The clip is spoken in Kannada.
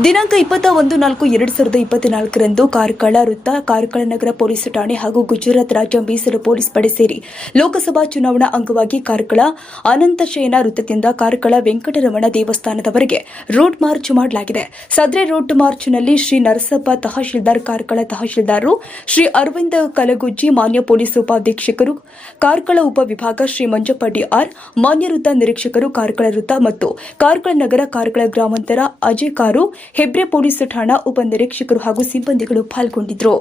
ದಿನಾಂಕ ಇಪ್ಪತ್ತ ಒಂದು ನಾಲ್ಕು ಎರಡು ಸಾವಿರದ ಇಪ್ಪತ್ನಾಲ್ಕರಂದು ಕಾರ್ಕಳ ವೃತ್ತ, ಕಾರ್ಕಳ ನಗರ ಪೊಲೀಸ್ ಠಾಣೆ ಹಾಗೂ ಗುಜರಾತ್ ರಾಜ್ಯ ಮೀಸಲು ಪೊಲೀಸ್ ಪಡೆ ಸೇರಿ ಲೋಕಸಭಾ ಚುನಾವಣಾ ಅಂಗವಾಗಿ ಕಾರ್ಕಳ ಅನಂತಶಯನ ವೃತ್ತದಿಂದ ಕಾರ್ಕಳ ವೆಂಕಟರಮಣ ದೇವಸ್ಥಾನದವರೆಗೆ ರೋಡ್ ಮಾರ್ಚ್ ಮಾಡಲಾಗಿದೆ. ಸದ್ರೆ ರೂಟ್ ಮಾರ್ಚ್ನಲ್ಲಿ ಶ್ರೀ ನರಸಪ್ಪ ತಹಶೀಲ್ದಾರ್ ಕಾರ್ಕಳ ತಹಶೀಲ್ದಾರರು ಶ್ರೀ ಅರವಿಂದ ಕಲಗುಜ್ಜಿ ಮಾನ್ಯ ಪೊಲೀಸ್ ಉಪಾಧೀಕ್ಷಕರು, ಕಾರ್ಕಳ ಉಪವಿಭಾಗ ಶ್ರೀ ಮಂಜಪ್ಪ ಡಿಆರ್ ಮಾನ್ಯ ವೃತ್ತ ನಿರೀಕ್ಷಕರು, ಕಾರ್ಕಳ ವೃತ್ತ ಮತ್ತು ಕಾರ್ಕಳ ನಗರ, ಕಾರ್ಕಳ ಗ್ರಾಮಾಂತರ ಅಜಯ್ ಕಾರು ಹೆಬ್ರೆ ಪೊಲೀಸ್ ಠಾಣಾ ಉಪನಿರೀಕ್ಷಕರು ಹಾಗೂ ಸಿಬ್ಬಂದಿಗಳು ಪಾಲ್ಗೊಂಡಿದ್ದರು